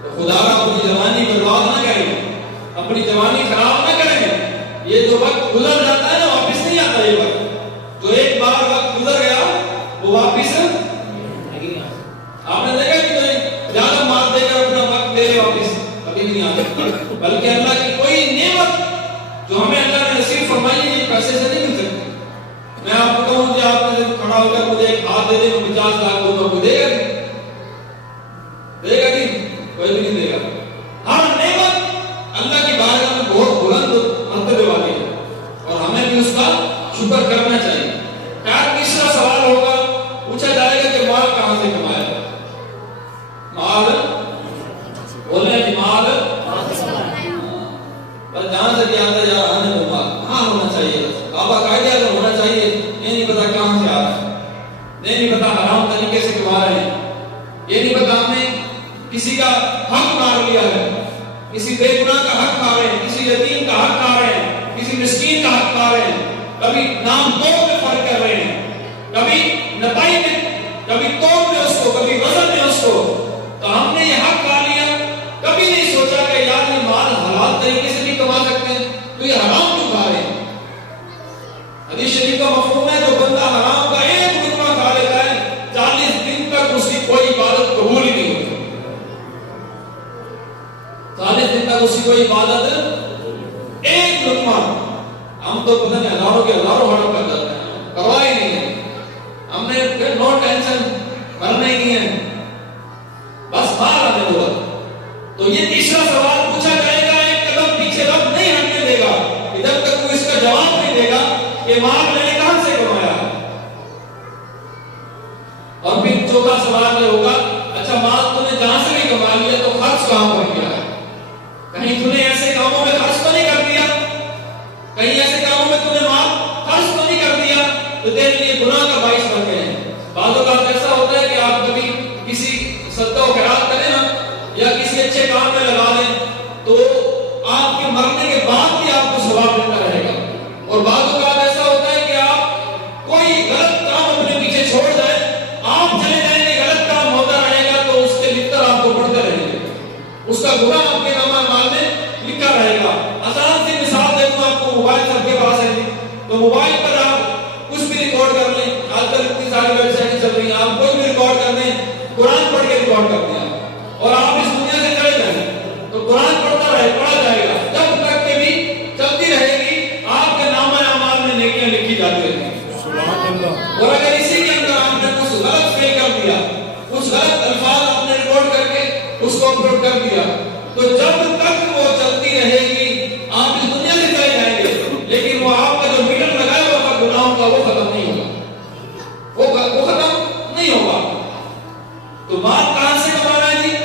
تو خدا را اپنی جوانی برباد نہ کریں, اپنی جوانی خراب نہ کریں. یہ جو وقت گزر جاتا ہے نا واپس نہیں آتا. یہ وقت جو ایک بار وقت گزر گیا وہ واپس نہیں آتا. آپ نے دیکھا کہ کوئی زیادہ مال دے کر اپنا وقت لے لے واپس کبھی نہیں آتا, بلکہ اللہ کی کوئی نعمت جو ہمیں اللہ نے نصیب فرمائی ہے یہ پیسے سے نہیں مل سکتی. میں آپ کو کہوں کہ آپ نے کھڑا ہو کر مجھے ایک ہاتھ دے دے, 50 لاکھ دوں گا, کوئی دے گا نہیں, دے گا نہیں, کوئی بھی نہیں دے گا. ہر نعمت اللہ کی بارگاہ میں بہت بلند مرتبے والی ہے اور ہمیں بھی اس کا شکر کرنا چاہیے. کیا تیسرا سوال ہوگا, پوچھا جائے گا کہ مال کہاں سے کمایا؟ مال بولے کہ مال بس جہاں سے بھی آتا جا رہا ہے وہ مال کہاں ہونا چاہیے. بابا قاعدہ تو ہونا چاہیے, یہ نہیں پتا کہاں سے آ رہا ہے, یہ نہیں پتا حرام طریقے سے کما رہے ہیں, یہ نہیں کسی کا حق مار لیا ہے، کسی بے گناہ کا حق کھا رہے ہیں، کسی یتیم کا حق کھا رہے ہیں، کسی مسکین کا حق کھا رہے ہیں، کبھی نام توڑ میں فرق کر رہے ہیں، کبھی نپائی میں، کبھی توڑ میں اس کو، کبھی وزن میں اس کو، تو ہم نے یہ حق کھا لیا، کبھی نہیں سوچا کہ یار یہ مال حلال طریقے سے نہیں کما سکتے تو یہ حرام کیوں کھا رہے ہیں۔ حدیث شریف کا مفہوم ہے جو بندہ حرام کا ایک لقمہ کھا لیتا ہے 40 دن تک اس کی کوئی عبادت قبول ہی نہیں ہوتی، 40 دن تک اس کی کوئی عبادت، ایک لقمہ۔ ہم تو پتہ نہیں ہزاروں کے ہزاروں ہڑپ کر جاتے ہیں، پرواہ ہی نہیں ہے، ہم نے پھر نو ٹینشن، مرنا ہی نہیں ہے، بس باہر آنے دو۔ تو یہ تیسرا سوال پوچھا جائے گا، ایک قدم پیچھے رب نہیں ہٹنے دے گا جب تک وہ اس کا جواب نہیں دے گا کہ مال میں نے کہاں سے کمایا ہے۔ اور پھر چوتھا سوال یہ ہوگا، اچھا مال تو نے جہاں سے بھی کما لیا تو خرچ کہاں پر کیا ہے؟ کہیں تو نے ایسے کاموں میں خرچ تو نہیں کر دیا، کہیں ایسے کاموں میں تو نے مال خرچ تو نہیں کر دیا تو تیرے لیے گناہ کا باعث بن گئے ہیں۔ بعض اوقات ایسا ہوتا ہے کہ آپ کبھی کسی صدقہ و خیرات کریں نا یا کسی اچھے کام میں لگا دیں تو آپ کے مرنے کے بعد بھی آپ کو ثواب ملتا رہے گا، اور بعض اوقات ایسا ہوتا ہے کہ آپ کوئی غلط کام اپنے پیچھے چھوڑ جائیں، آپ چلے جائیں گے، غلط کام ہوتا رہے گا تو اس کے لکھتر آپ کو پڑھتے رہیں گے، اس کا گناہ آپ کے نامہ اعمال میں لکھا رہے گا۔ آسان سی مثال دے دوں آپ کو، موبائل سب کے پاس ہے تو موبائل پر آپ کچھ بھی ریکارڈ کر لیں، آج کل اتنی ساری ویب سائٹ چل رہی ہیں، آپ کوئی بھی ریکارڈ کر دیں، قرآن پڑھ کے ریکارڈ کر دیں اور آپ اس دنیا سے چلے جائیں تو قرآن پڑھتا رہے، پڑھا جائے گا جب تک کہ بھی چلتی رہے گی، آپ کے نامہ اعمال میں نیکیاں لکھی جاتی رہیں گی۔ اور اگر اسی کے اندر آپ نے کچھ غلط فعل کر دیا، کچھ غلط الفاظ آپ نے ریکارڈ کر کے اس کو اپلوڈ کر دیا تو جب تک وہ چلتی رہے گی آپ اس دنیا سے چلے جائیں گے، لیکن وہ آپ کا جو میٹر لگایا ہوا گناہوں کا وہ ختم نہیں ہوگا، وہ ختم نہیں ہوگا۔ تو مال کہاں سے کمانا ہے جی؟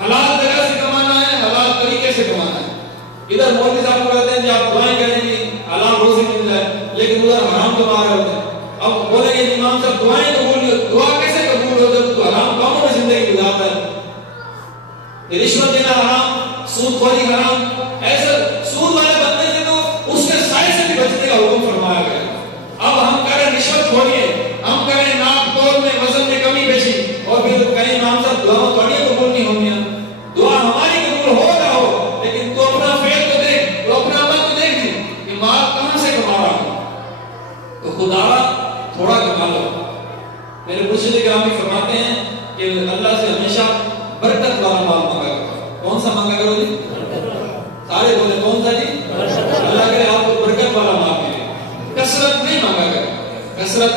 حلال جگہ سے کمانا ہے، حلال طریقے سے کمانا ہے۔ ادھر مولوی صاحب کو کہتے ہیں جی آپ دعائیں کریں جی حلال روزی مل جائے، لیکن ادھر حرام کما رہے ہوتے ہیں۔ اب بولیں گے امام صاحب دعائیں قبول، دعا کیسے قبول ہو جب تو حرام کاموں میں زندگی گزارتا ہے؟ رشوت دینا حرام، سود خوری حرام، ایسے سود والے بندے سے تو اس کے سائے سے بھی بچنے کا حکم فرمایا گیا۔ اب ہم کریں رشوت خوری، ہم کریں ناپ تول میں وزن میں کمی بیشی اور پھر کہیں امام صاحب دعا تھوڑی قبول نہیں ہوں گی، دعا ہماری قبول ہو نہ ہو، لیکن تو اپنا فعل تو دیکھ، تو اپنا عمل تو دیکھ دی کہ مال کہاں سے کما رہا ہوں۔ تو خدا تھوڑا کما لو۔ میرے مرشد گرامی فرماتے ہیں کہ اللہ سے ہمیشہ برکت والا مال مانگا کرو۔ کون سا مانگا کرو جی؟ سارے بولے کون سا جی؟ اللہ کرے آپ کو برکت والا مال ملے، کثرت نہیں مانگا کرو، کثرت،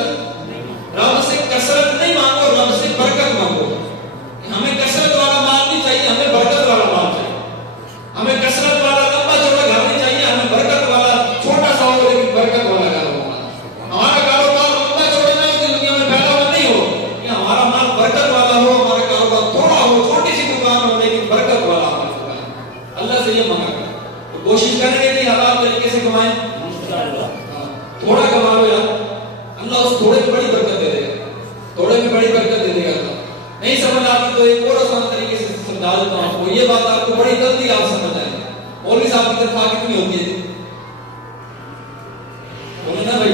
رب سے کثرت نہیں مانگو، رب سے برکت مانگو۔ ہمیں کثرت والا مال نہیں چاہیے، ہمیں برکت والا مال چاہیے۔ ہمیں کثرت والا لمبا چوڑا گھر نہیں چاہیے، ہمیں برکت والا چھوٹا سا ہو لیکن برکت والا گھر ہو۔ ہمارا کاروبار لمبا چوڑا نہ ہو، دنیا میں پھیلا ہوا نہیں ہو، کہ ہمارا مال برکت والا ہو، ہمارا کاروبار تھوڑا ہو، چھوٹی سی دکان ہو لیکن برکت والا ہو۔ اللہ سے یہ مانگا کرو، کوشش کریں گے کہ حلال طریقے سے کمائیں، تھوڑا کما لو یار، اللہ اس تھوڑے میں بڑی برکت دے دے گا، تھوڑے میں بڑی برکت دے دے گا۔ نہیں سمجھ آتی تو ایک اور آسان طریقے سے سمجھا دیتا ہوں آپ کو، یہ بات آپ کو بڑی جلدی آپ سمجھ آئے گی۔ مولوی صاحب کی تنخواہ کتنی ہوتی ہے؟ بولے نا بھائی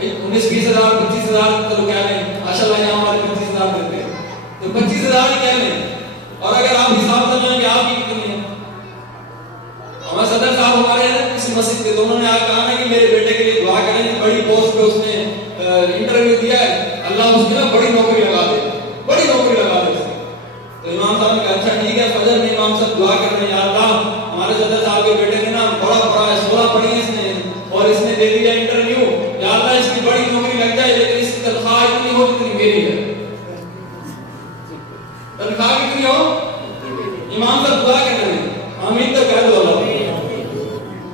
19-20 ہزار 25 ہزار چلو کیا لیں، ماشاء اللہ یہاں ہمارے 25 ہزار دیتے ہیں تو 25 ہزار ہی کیا لیں، اور اگر آپ حساب کریں کہ آپ کی کتنی ہے۔ ہمارے صدر صاحب ہمارے ہیں کسی مسجد کے، تو انہوں نے کہا نا کہ میرے بیٹے کے لیے دعا کریں، بڑی پوسٹ پہ اس نے انٹرویو دیا ہے، اللہ اس کو بڑی نوکری لگا دے، بڑی نوکری لگا دے۔ تو امام صاحب نے کہا اچھا ٹھیک ہے، فجر میں امام صاحب دعا کر رہے ہیں، یا اللہ ہمارے صدر صاحب کے بیٹے نے نا بڑا ہے، 16 پڑھی ہے اس نے اور اس نے دے دیا انٹرویو، یا اللہ اس کی بڑی نوکری لگ جائے لیکن اس کی تنخواہ اتنی ہو جتنی میری ہے۔ تنخواہ کتنی ہو؟ امام صاحب دعا کر رہے ہیں، آمین تو کہہ دو اللہ۔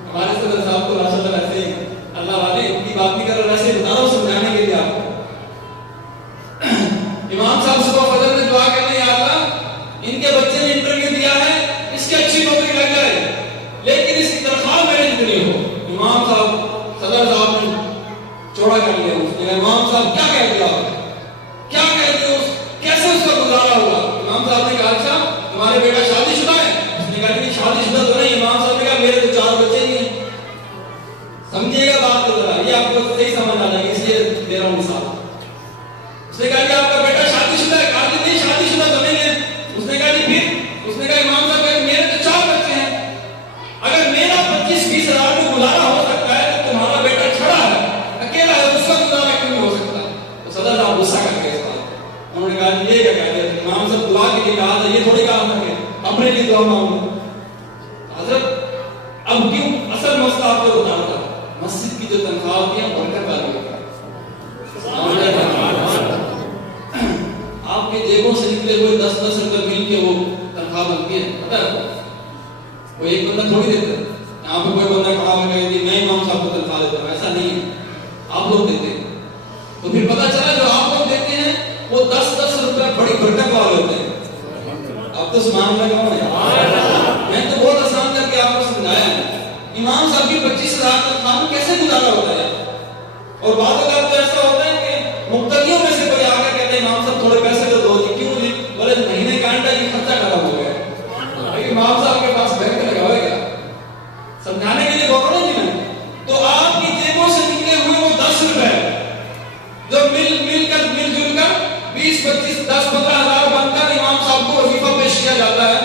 ہمارے صدر صاحب کو ماشاء اللہ ایسے ہی اللہ والے ان کی بات نہیں کر رہے، ایسے بتا رہا ہوں سمجھانے کے لیے آپ کو۔ امام صاحب صبح فجر میں دعا کر رہے ہیں، یا اللہ ان کے بچے نے انٹرویو دیا ہے، اس کی اچھی نوکری لگ جائے لیکن اس کی تنخواہ میرے جتنی ہو۔ امام صاحب صدر صاحب نے چوڑا کر لیا، اس نے امام صاحب کیا کہہ دیا، کیا کہتے ہو، کیسے اس کا گزارا ہوگا؟ امام صاحب نے کہا بیٹا شادی شدہ ہے؟ اس نے کہا نہیں شادی شدہ تو نہیں. امام صاحب نے کہا میرے تو 4 بچے ہی ہیں. سمجھیے گا بات کو ذرا, یہ آپ کو صحیح سمجھ آ جائے گی, اس لیے دے رہا ہوں مثال. اس نے کہا کہ آپ کا بیٹا شادی شدہ ہے؟ کہا نہیں شادی شدہ تو نہیں ہے. اس نے کہا نہیں پھر؟ اس نے کہا امام صاحب کہ میرے تو 4 بچے ہیں. اگر میرا 25-20 ہزار میں گزارا ہو سکتا ہے تو تمہارا بیٹا چھڑا ہے, اکیلا ہے, اس کا گزارا کیوں نہیں ہو سکتا؟ تو صدر صاحب غصہ کر گئے. انہوں نے کہا یہ کیا کہتے ہیں؟ امام صاحب دعا کے لیے کہا تھا, یہ تھوڑی کہا تھا کہ اپنے لیے دعا مانگو. حضرت اب کیوں اصل مسئلہ آپ کو بتا رہا تھا, مسجد کی جو تنخواہ ہوتی ہے برکت والی ہوتی ہے. آپ کے جیبوں سے نکلے ہوئے 10-10 روپے مل کے وہ تنخواہ بنتی ہے, پتہ ہے؟ وہ ایک بندہ تھوڑی دیتا ہے. یہاں پہ کوئی بندہ کھڑا ہو گیا کہ میں امام صاحب کو تنخواہ دیتا ہوں, ایسا نہیں ہے, آپ لوگ دیتے ہیں. تو پھر پتہ چلا جو آپ لوگ دیتے ہیں وہ 10-10 روپے بڑی برکت والے ہوتے ہیں. اب تو سبحان اللہ کہو نا. میں تو بہت آسان کر کے آپ کو سمجھایا ہے. امام صاحب کی 25,000 تنخواہ میں کیسے گزارا ہوتا ہے؟ اور بعض اوقات تو ایسا ہوتا ہے کہ مبتدیوں میں سے کوئی آ کر کہتے ہیں امام صاحب تھوڑے پیسے تو دو. جی کیوں جی؟ بولے مہینے کا انڈا کی خرچہ ختم ہو گیا. امام صاحب کے پاس بینک لگا ہوا ہے کیا؟ سمجھانے کے لیے بول رہا ہوں جی میں. تو آپ کی جیبوں سے نکلے ہوئے وہ 10 روپے جو مل جل کر 20-25 10-15 ہزار بن کر امام صاحب کو وظیفہ پیش کیا جاتا ہے,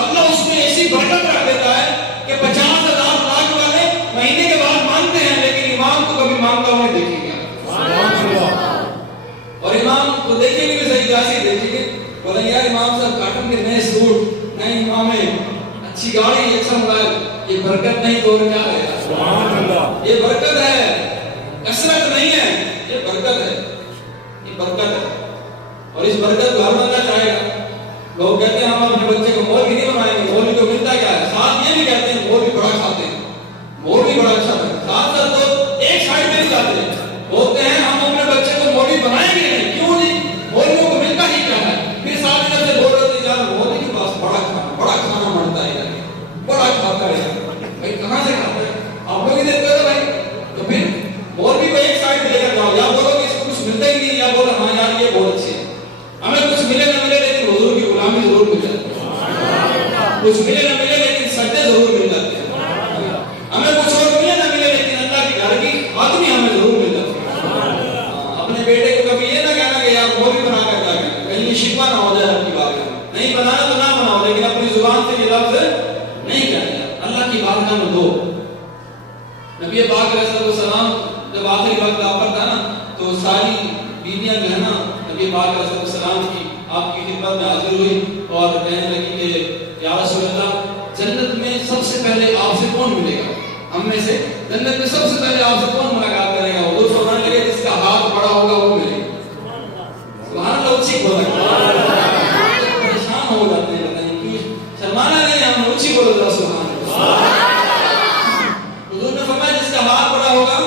اللہ اس میں ایسی برکت رکھ دیتا ہے کہ 50,000 لاکھ والے مہینے کے بعد مانتے ہیں, لیکن امام کو کبھی مانگتا ہوئے دیکھیں گے. اور امام کو دیکھیں گے بھی صحیح جیسے دیکھیں گے, بولیں یار امام صاحب کاٹن کے نئے سوٹ, نئے امام اچھی گاڑی, اچھا موبائل, یہ برکت نہیں تو اور کیا ہے؟ یہ برکت ہے, کثرت نہیں ہے, یہ برکت ہے, یہ برکت ہے. اور اس برکت کو ہر بندہ چاہے گا. لوگ کہتے ہیں ہم اپنے بچے کو مولوی نہیں بنائیں گے, مولوی کو ملتا کیا ہے؟ ساتھ یہ بھی کہتے ہیں مولوی بڑا کھاتے ہیں, مولوی بڑا اچھا ہے. ساتھ ساتھ تو ایک سائڈ میں نہیں جاتے ہیں, بولتے ہیں ہم اپنے بچے کو مولوی بنائیں گے نہیں. کیوں نہیں؟ مولویوں کو ملتا ہی کیا ہے؟ پھر ساتھ میں سے بول رہے تھے یار مولوی کے پاس بڑا کھانا بنتا ہے, بڑا کھاتا ہے. بھائی کہاں سے کھاتا ہے؟ آپ لوگ ہی دیتے ہو بھائی. تو پھر مولوی کو ایک سائڈ لے کر جاؤ, یا بولو کہ اس کو کچھ ملتا ہی نہیں, یا بولو ہاں یار یہ بہت اچھے ہیں, ہمیں کچھ ملے نہ ملے لیکن حضور کی غلامی ضرور مل جاتی ہے. کچھ ملے نہ ملے لیکن سجدے ضرور مل جاتے ہیں. ہمیں کچھ اور ملے نہ ملے لیکن اللہ کے گھر کی خادمی ہمیں ضرور مل جاتی ہے. اپنے بیٹے کو کبھی یہ نہ کہنا کہ یار وہ بھی بنا کر جا کے, کہیں یہ شکوہ نہ ہو جائے آپ کی بات میں. نہیں بنانا تو نہ بناؤ, لیکن اپنی زبان سے یہ لفظ نہیں کہنا. اللہ کی بارگاہ میں دو. نبی پاک علیہ السلام جب آخری وقت آفر تھا نا, تو ساری بیویاں جو ہے نا نبی پاک علیہ السلام کی آپ کی خدمت میں حاضر ہوئی اور کہنے لگی کہ یا رسول اللہ, جنت میں سب سے پہلے آپ سے کون ملے گا؟ ہم میں سے جنت میں سب سے پہلے آپ سے کون ملاقات کرے گا؟ حضور فرمانے لگے جس کا ہاتھ بڑا ہوگا وہ ملے گا. سبحان اللہ, اچھی بول رہے ہیں, پریشان ہو جاتے ہیں, بتائیں کیوں شرمانا نہیں, ہم اچھی بول رہے ہیں. سبحان اللہ. حضور نے فرمایا جس کا ہاتھ بڑا ہوگا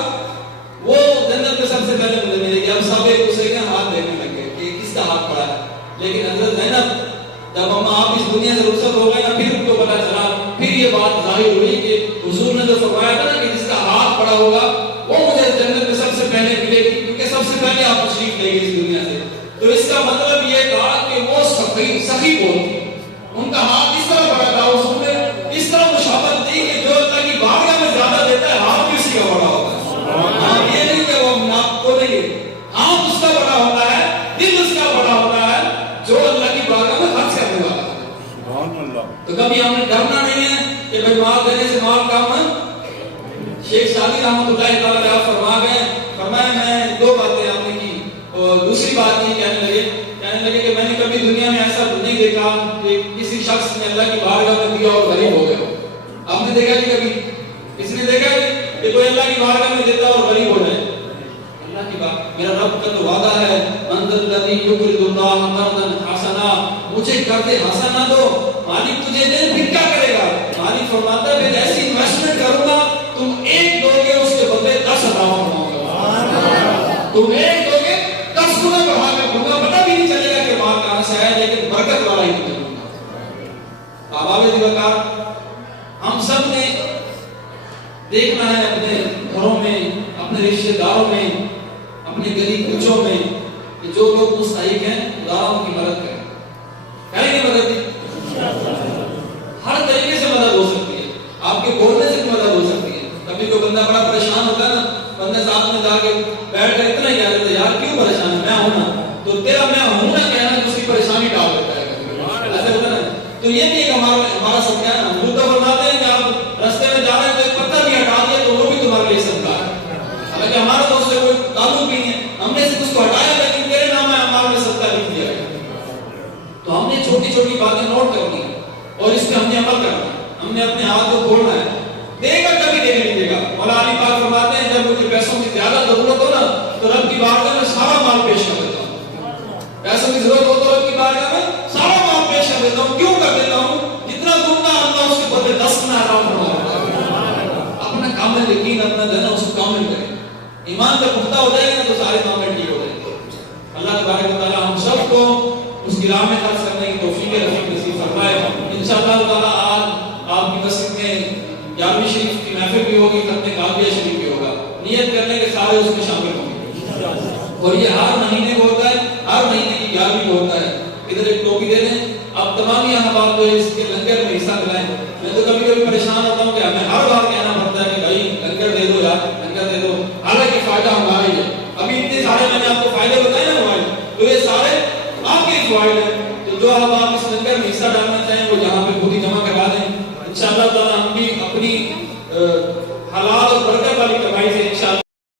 وہ جنت میں سب سے پہلے مجھے ملے گی. اب سب ایک دوسرے کا ہاتھ دیکھنے لگے کہ کس کا ہاتھ بڑا ہے. لیکن حضرت زینب جب ہم آپ اس دنیا سے رخصت ہو گئے نا, پھر ان کو پتا چلا, پھر یہ بات ظاہر ہوئی کہ حضور نے جو فرمایا تھا نا کہ جس کا ہاتھ بڑا ہوگا وہ مجھے جنت میں سب سے پہلے ملے گی, کیونکہ سب سے پہلے آپ تشریف لے گئے اس دنیا سے. تو اس کا مطلب یہ تھا کہ وہ سخی بولتی, ان کا ہاتھ اس طرح بڑا تھا, حضور نے اس طرح مشابہت دی کہ جو اللہ کی بارگاہ میں زیادہ دیتا ہے ہاتھ بھی اسی کا بڑا ہوتا ہے. ہاں یہ نہیں کہ وہ ناپ کو نہیں, ہاتھ اس کا بڑا ہوتا ہے, دل اس کا بڑا ہوتا ہے جو اللہ کی بارگاہ میں خرچ کرنے والا ہے. تو کبھی ہم نے ڈرنا نہیں ہے کہ بھائی مال دینے سے مال کام ہے. شیخ شادی رحمۃ اللہ تعالیٰ علیہ فرما گئے, فرمایا میں 2 باتیں آپ نے کی, اور دوسری بات یہ کہنے لگے کہ میں نے کبھی دنیا میں ایسا نہیں دیکھا کہ کسی شخص نے اللہ کی بارگاہ میں دیا اور غریب ہو گیا. آپ نے دیکھا کہ کبھی کسی نے دیکھا کہ کوئی اللہ کی بارگاہ میں دیتا اور غریب ہو جائے؟ اللہ کی بات, میرا رب کا تو وعدہ ہے, من ذا الذی یقرض اللہ قرضا حسنا, مجھے قرض حسنا دو, مالک تجھے دے پھر کیا کرے گا؟ مالک فرماتا ہے میں ایسی انویسٹمنٹ کروں گا تم 1 دو گے اس کے بدلے 10 عطا فرماؤں گا. تم 1 دو گے 10 گنا بڑھا کر دوں گا, پتہ بھی نہیں چلے گا کہ مال کہاں سے آیا, لیکن برکت والا ہی دوں گا. احباب دیوکار, ہم سب نے دیکھنا ہے اپنے گھروں میں, اپنے رشتہ داروں میں, اپنے گلی کوچوں میں کہ جو لوگ مستحق ہیں خدا ان کی مدد کریں. کریں گے مدد؟ تو یہ بھی ایک ہمارا صدقہ ہے نا. حضور تو فرماتے ہیں کہ آپ رستے میں جا رہے ہیں تو ایک پتھر بھی ہٹا دیا تو وہ بھی تمہارے لیے صدقہ ہے. حالانکہ ہمارا تو اس سے کوئی تعلق بھی نہیں ہے, ہم نے صرف اس کو ہٹایا لیکن تیرے نام ہے ہمارے میں صدقہ لکھ دیا گیا. تو ہم نے چھوٹی چھوٹی باتیں نوٹ کرنی ہے اور اس پہ ہم نے عمل کرنا ہے. ہم نے اپنے ہاتھ کو کھولنا ہے. دے گا کبھی دینے لیجیے گا. مولا علی پاک فرماتے ہیں جب مجھے پیسوں کی زیادہ ضرورت ہو نا تو رب کی بارگاہ میں سارا مال پیش کر دیتا ہوں. پیسوں کی ضرورت ہو تو رب کی بارگاہ میں سارا مال پیش کر دیتا ہوں. کیوں کر دیتا ہوں؟ جتنا دوں گا اللہ اس کے بدلے 10 گنا عطا فرمائے. اپنا کامل یقین اپنا جو ہے نا اس کو کامل کریں. ایمان جب پختہ ہو جائے گا تو سارے معاملے ٹھیک ہو جائیں گے. اللہ تبارک و تعالی ہم سب کو اس کی راہ میں خرچ کرنے کی توفیق رفیق نصیب فرمائے. انشاءاللہ تعالی آج آپ کی مسجد میں 11ویں شریف کی محفل بھی ہوگی, ختم قادریہ شریف بھی ہوگا. نیت کرنے کے سارے اس میں شامل ہوں گے. اور یہ ہر مہینے کو ہوتا ہے, ہر مہینے کی 11ویں کو ہوتا ہے. ادھر ایک ٹوپی دے دیں. اب تمام یہاں بات جو ہے اس کے لنگر میں حصہ دلائیں. میں تو کبھی کبھی پریشان ہوتا ہوں کہ ہمیں ہر بار کہنا پڑتا ہے کہ بھائی لنگر دے دو یار, لنگر دے دو. حالانکہ فائدہ ہمارا ہی ہے. ابھی اتنے سارے میں نے آپ کو فائدے بتائے نا موبائل, تو یہ سارے آپ کے فوائد ہیں. تو جو آپ